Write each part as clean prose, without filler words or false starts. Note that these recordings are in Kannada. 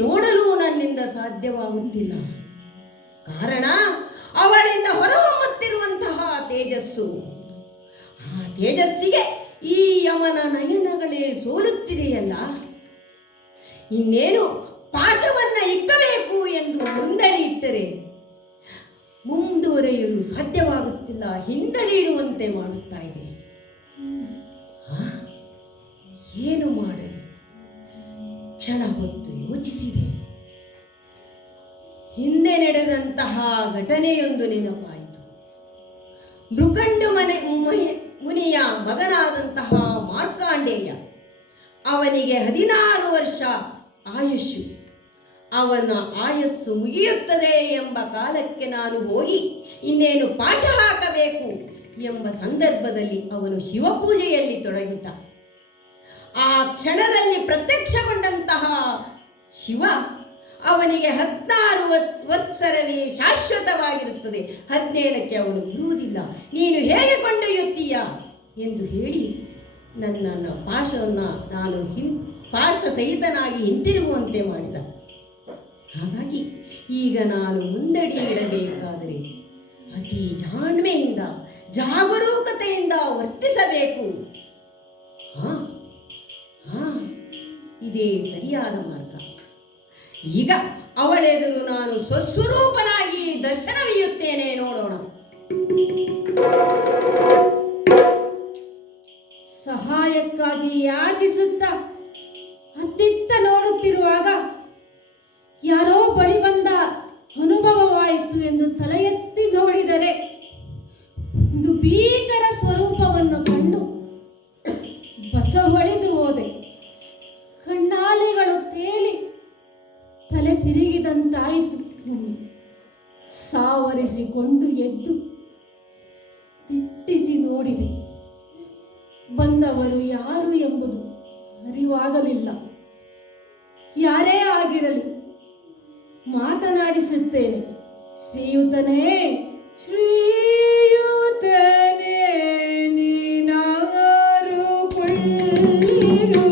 ನೋಡಲು ನನ್ನಿಂದ ಸಾಧ್ಯವಾಗುತ್ತಿಲ್ಲ. ಕಾರಣ ಅವಳಿಂದ ಹೊರಹೊಮ್ಮುತ್ತಿರುವಂತಹ ತೇಜಸ್ಸು. ಆ ತೇಜಸ್ಸಿಗೆ ಈ ಯಮನ ನಯನಗಳೇ ಸೋಲುತ್ತಿದೆಯಲ್ಲ. ಇನ್ನೇನು ಪಾಶವನ್ನ ಇಕ್ಕಬೇಕು ಎಂದು ಮುಂದಡಿ ಇಟ್ಟರೆ ಮುಂದುವರೆಯಲು ಸಾಧ್ಯವಾಗುತ್ತಿಲ್ಲ, ಹಿಂದಡಿ ಇಡುವಂತೆ ಮಾಡುತ್ತಾ ಇದೆ. ಏನು ಮಾಡಲಿ? ಕ್ಷಣ ಹೊತ್ತು ಯೋಚಿಸಿದೆ. ಹಿಂದೆ ನಡೆದಂತಹ ಘಟನೆಯೊಂದು ನೆನಪಾಯಿತು. ಮೃಕಂಡು ಮುನಿಯ ಮಗನಾದಂತಹ ಮಾರ್ಕಾಂಡೇಯ, ಅವನಿಗೆ 16 ವರ್ಷ ಆಯುಷ್ಯು. ಅವನ ಆಯಸ್ಸು ಮುಗಿಯುತ್ತದೆ ಎಂಬ ಕಾಲಕ್ಕೆ ನಾನು ಹೋಗಿ ಇನ್ನೇನು ಪಾಶ ಹಾಕಬೇಕು ಎಂಬ ಸಂದರ್ಭದಲ್ಲಿ ಅವನು ಶಿವಪೂಜೆಯಲ್ಲಿ ತೊಡಗಿದ್ದ. ಆ ಕ್ಷಣದಲ್ಲಿ ಪ್ರತ್ಯಕ್ಷಗೊಂಡಂತಹ ಶಿವ ಅವನಿಗೆ 16 ವತ್ಸರವೇ ಶಾಶ್ವತವಾಗಿರುತ್ತದೆ, 17ಕ್ಕೆ ಅವನು ಬಿಡುವುದಿಲ್ಲ, ನೀನು ಹೇಗೆ ಕೊಂಡೊಯ್ಯುತ್ತೀಯ ಎಂದು ಹೇಳಿ ನನ್ನನ್ನು ಪಾಶವನ್ನು ನಾನು ಪಾಶ ಸಹಿತನಾಗಿ ಹಿಂತಿರುಗುವಂತೆ ಮಾಡಿದ. ಹಾಗಾಗಿ ಈಗ ನಾನು ಮುಂದಡಿ ಇಡಬೇಕಾದರೆ ಅತಿ ಜಾಣ್ಮೆಯಿಂದ ಜಾಗರೂಕತೆಯಿಂದ ವರ್ತಿಸಬೇಕು. ಇದೇ ಸರಿಯಾದ ಮಾರ್ಗ. ಈಗ ಅವಳೆದುರು ನಾನು ಸ್ವಸ್ವರೂಪನಾಗಿ ದರ್ಶನವೀಯುತ್ತೇನೆ, ನೋಡೋಣ. ಸಹಾಯಕ್ಕಾಗಿ ಯಾಚಿಸುತ್ತಾ ಅತ್ತಿತ್ತ ನೋಡುತ್ತಿರುವಾಗ ಯಾರೋ ಬಳಿ ಬಂದ ಅನುಭವವಾಯಿತು ಎಂದು ತಲೆ ಎತ್ತಿ ನೋಡಿದರೆ ಒಂದು ಭೀಕರ ಸ್ವರೂಪವನ್ನು ಕಂಡು ಬಸವಳಿದು ಹೋದೆ. ಕಣ್ಣಾಲಿಗಳು ತೇಲಿ ತಲೆ ತಿರುಗಿದಂತಾಯಿತು. ಸಾವರಿಸಿಕೊಂಡು ಎದ್ದು ದಿಟ್ಟಿಸಿ ನೋಡಿದೆ. ಬಂದವರು ಯಾರು ಎಂಬುದು ಅರಿವಾಗಲಿಲ್ಲ. ಯಾರೇ ಆಗಿರಲಿ ಮಾತನಾಡಿಸುತ್ತೇನೆ. ಶ್ರೀಯುತನೇ, ಶ್ರೀಯುತನೇ, ನೀನಾರು ಕೊಳ್ಳಿರು.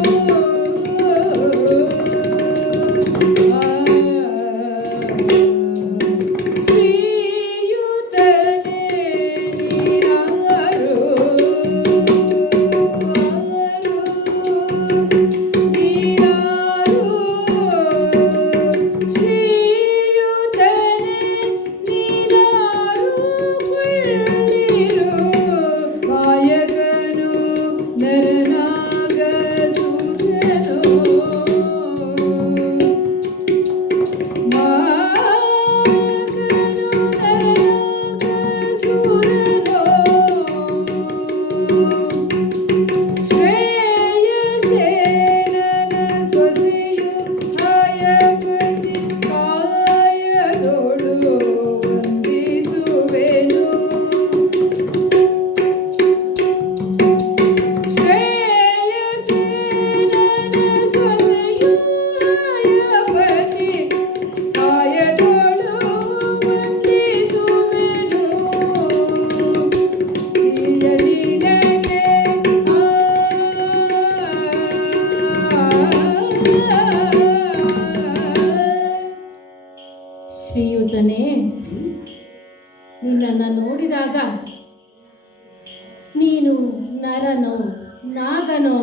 ಶ್ರೀಯುತನೇ, ನಿನ್ನನ್ನು ನೋಡಿದಾಗ ನೀನು ನರನೋ ನಾಗನೋ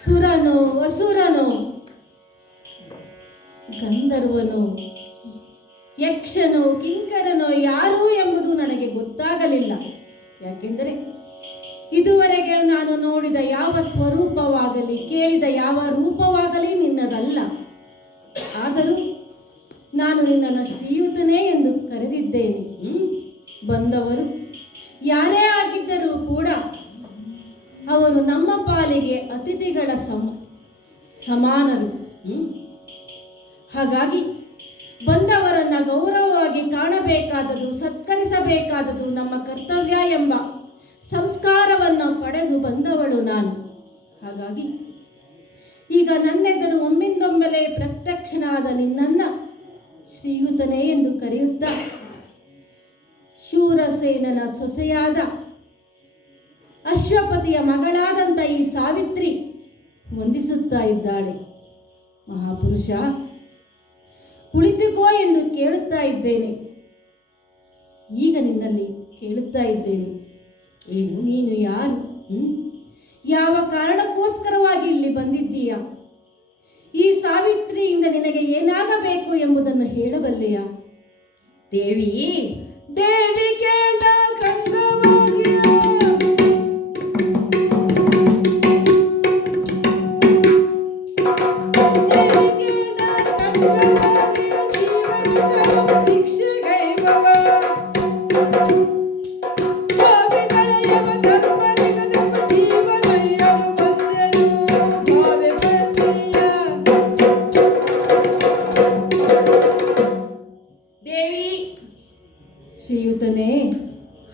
ಸುರನೋ ಅಸುರನೋ ಗಂಧರ್ವನೋ ಯಕ್ಷನೋ ಕಿಂಕರನೋ ಯಾರು ಎಂಬುದು ನನಗೆ ಗೊತ್ತಾಗಲಿಲ್ಲ. ಯಾಕೆಂದರೆ ಇದುವರೆಗೆ ನಾನು ನೋಡಿದ ಯಾವ ಸ್ವರೂಪವಾಗಲಿ ಕೇಳಿದ ಯಾವ ರೂಪವಾಗಲಿ ನಿನ್ನದಲ್ಲ. ಆದರೂ ನಾನು ನಿನ್ನನ್ನು ಶ್ರೀಯುತನೇ ಎಂದು ಕರೆದಿದ್ದೇನೆ. ಬಂದವರು ಯಾರೇ ಆಗಿದ್ದರೂ ಕೂಡ ಅವರು ನಮ್ಮ ಪಾಲಿಗೆ ಅತಿಥಿಗಳ ಸಮಾನರು. ಹಾಗಾಗಿ ಬಂದವರನ್ನು ಗೌರವವಾಗಿ ಕಾಣಬೇಕಾದದು, ಸತ್ಕರಿಸಬೇಕಾದದು ನಮ್ಮ ಕರ್ತವ್ಯ ಎಂಬ ಸಂಸ್ಕಾರವನ್ನು ಪಡೆದು ಬಂದವಳು ನಾನು. ಹಾಗಾಗಿ ಈಗ ನನ್ನೆದುರು ಒಮ್ಮಿಂದೊಮ್ಮೆಲೆ ಪ್ರತ್ಯಕ್ಷನಾದ ನಿನ್ನನ್ನು ಶ್ರೀಯುತನೇ ಎಂದು ಕರೆಯುತ್ತಾ ಶೂರಸೇನನ ಸೊಸೆಯಾದ ಅಶ್ವಪತಿಯ ಮಗಳಾದಂಥ ಈ ಸಾವಿತ್ರಿ ವಂದಿಸುತ್ತಾ ಇದ್ದಾಳೆ. ಮಹಾಪುರುಷ, ಕುಳಿತುಕೋ ಎಂದು ಕೇಳುತ್ತಾ ಇದ್ದೇನೆ. ಈಗ ನಿನ್ನಲ್ಲಿ ಕೇಳುತ್ತಾ ಇದ್ದೇನೆ, ನೀನು ಯಾರು? ಯಾವ ಕಾರಣಕ್ಕೋಸ್ಕರವಾಗಿ ಇಲ್ಲಿ ಬಂದಿದ್ದೀಯ? ಈ ಸಾವಿತ್ರಿಯಿಂದ ನಿನಗೆ ಏನಾಗಬೇಕು ಎಂಬುದನ್ನು ಹೇಳಬಲ್ಲೆಯಾ? ದೇವಿ ದೇವಿ ಕೇಳ ಕಂದವಾಗಿ ಶ್ರೀಯುತನೇ.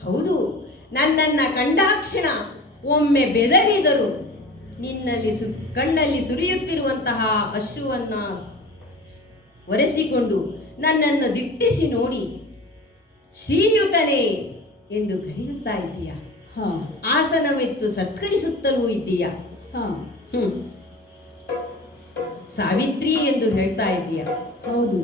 ಹೌದು, ನನ್ನನ್ನ ಕಂಡಾಕ್ಷಣ ಒಮ್ಮೆ ಬೆದರಿದರು. ನಿನ್ನಲ್ಲಿ ಕಣ್ಣಲ್ಲಿ ಸುರಿಯುತ್ತಿರುವಂತಹ ಅಶ್ರುವನ್ನ ಒರೆಸಿಕೊಂಡು ನನ್ನನ್ನು ದಿಟ್ಟಿಸಿ ನೋಡಿ ಶ್ರೀಯುತನೇ ಎಂದು ಕರೆಯುತ್ತಾ ಇದ್ದೀಯ. ಆಸನವಿತ್ತು ಸತ್ಕರಿಸುತ್ತಲೂ ಇದ್ದೀಯ. ಸಾವಿತ್ರಿ ಎಂದು ಹೇಳ್ತಾ ಇದ್ದೀಯ. ಹೌದು.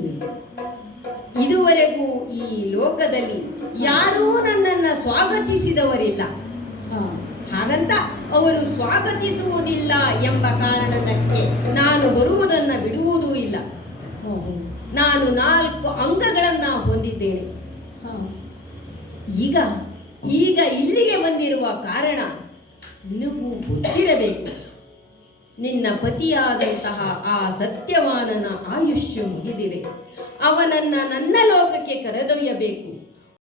ಇದುವರೆಗೂ ಈ ಲೋಕದಲ್ಲಿ ಯಾರೂ ನನ್ನನ್ನು ಸ್ವಾಗತಿಸಿದವರಿಲ್ಲ. ಹಾಗಂತ ಅವರು ಸ್ವಾಗತಿಸುವುದಿಲ್ಲ ಎಂಬ ಕಾರಣಕ್ಕೆ ನಾನು ಬರುವುದನ್ನು ಬಿಡುವುದೂ ಇಲ್ಲ. ನಾನು 4 ಅಂಗಗಳನ್ನು ಹೊಂದಿದ್ದೇನೆ. ಈಗ ಈಗ ಇಲ್ಲಿಗೆ ಬಂದಿರುವ ಕಾರಣ ನಿನಗೂ ಗೊತ್ತಿರಬೇಕು. ನಿನ್ನ ಪತಿಯಾದಂತಹ ಆ ಸತ್ಯವಾನನ ಆಯುಷ್ಯ ಮುಗಿದಿದೆ. ಅವನನ್ನ ನನ್ನ ಲೋಕಕ್ಕೆ ಕರೆದೊಯ್ಯಬೇಕು.